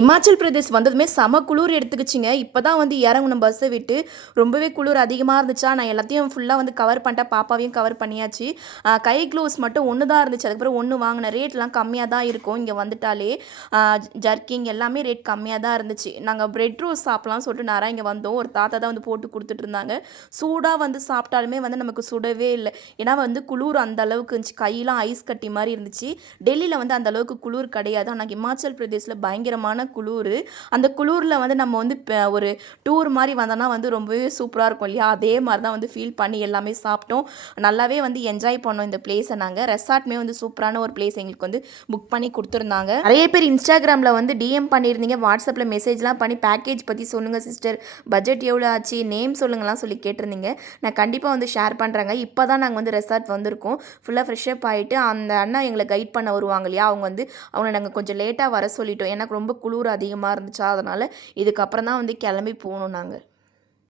இமாச்சல் பிரதேஷ் வந்ததுமே செம குளிர் எடுத்துக்கிச்சிங்க. இப்போ தான் வந்து இறங்கணும் பஸ்ஸை விட்டு ரொம்பவே குளிர் அதிகமாக இருந்துச்சா? நான் எல்லாத்தையும் ஃபுல்லாக வந்து கவர் பண்ணிட்டேன். பாப்பாவையும் கவர் பண்ணியாச்சு. கை க்ளோஸ் மட்டும் ஒன்று தான் இருந்துச்சு. அதுக்கப்புறம் ஒன்று வாங்கின ரேட்லாம் கம்மியாக தான் இருக்கும். இங்கே வந்துட்டாலே ஜர்க்கிங் எல்லாமே ரேட் கம்மியாக தான் இருந்துச்சு. நாங்கள் பிரெட் ரோஸ் சாப்பிட்லாம் சொல்லிட்டு நேராக இங்கே வந்தோம். ஒரு தாத்தா தான் வந்து போட்டு கொடுத்துட்டு இருந்தாங்க. சூடாக வந்து சாப்பிட்டாலுமே வந்து நமக்கு சுடவே இல்லை. ஏன்னா வந்து குளிர் அந்த அளவுக்கு இருந்துச்சு. கையெல்லாம் ஐஸ் கட்டி மாதிரி இருந்துச்சு. டெல்லியில் வந்து அந்த அளவுக்கு குளிர் கிடையாது. ஆனால் இமாச்சல் பிரதேசில் பயங்கரமான குளூர். அந்த குளூரில் வந்து நம்ம வந்து ஒரு டூர் மாதிரி வந்தோன்னா வந்து ரொம்பவே சூப்பராக இருக்கும் இல்லையா? அதே மாதிரி தான் வந்து ஃபீல் பண்ணி எல்லாமே சாப்பிட்டோம். நல்லாவே வந்து என்ஜாய் பண்ணோம் இந்த பிளேஸை நாங்கள் ரெசார்ட்மே வந்து சூப்பரான ஒரு பிளேஸ் எங்களுக்கு வந்து புக் பண்ணி கொடுத்துருந்தாங்க. நிறைய பேர் இன்ஸ்டாகிராமில் வந்து டிஎம் பண்ணியிருந்தீங்க. வாட்ஸ்அப்பில் மெசேஜ்லாம் பண்ணி பேக்கேஜ் பற்றி சொல்லுங்கள் சிஸ்டர் பட்ஜெட் எவ்வளோ ஆச்சு? நேம் சொல்லுங்கள்லாம் சொல்லி கேட்டிருந்தீங்க. நான் கண்டிப்பாக வந்து ஷேர் பண்ணுறேங்க இப்போ தான் நாங்கள் வந்து ரெசார்ட் வந்திருக்கோம். ஃபுல்லாக ஃப்ரெஷ்ஷப் ஆகிட்டு அந்த அண்ணா எங்களை கைட் பண்ண வருவாங்க இல்லையா? அவங்க வந்து அவங்க நாங்கள் கொஞ்சம் லேட்டாக வர சொல்லிட்டோம். எனக்கு ரொம்ப குளிர் அதிகமாக இருந்துச்சா அதனால் இதுக்கப்புறம் தான் வந்து கிளம்பி போகணும் நாங்கள்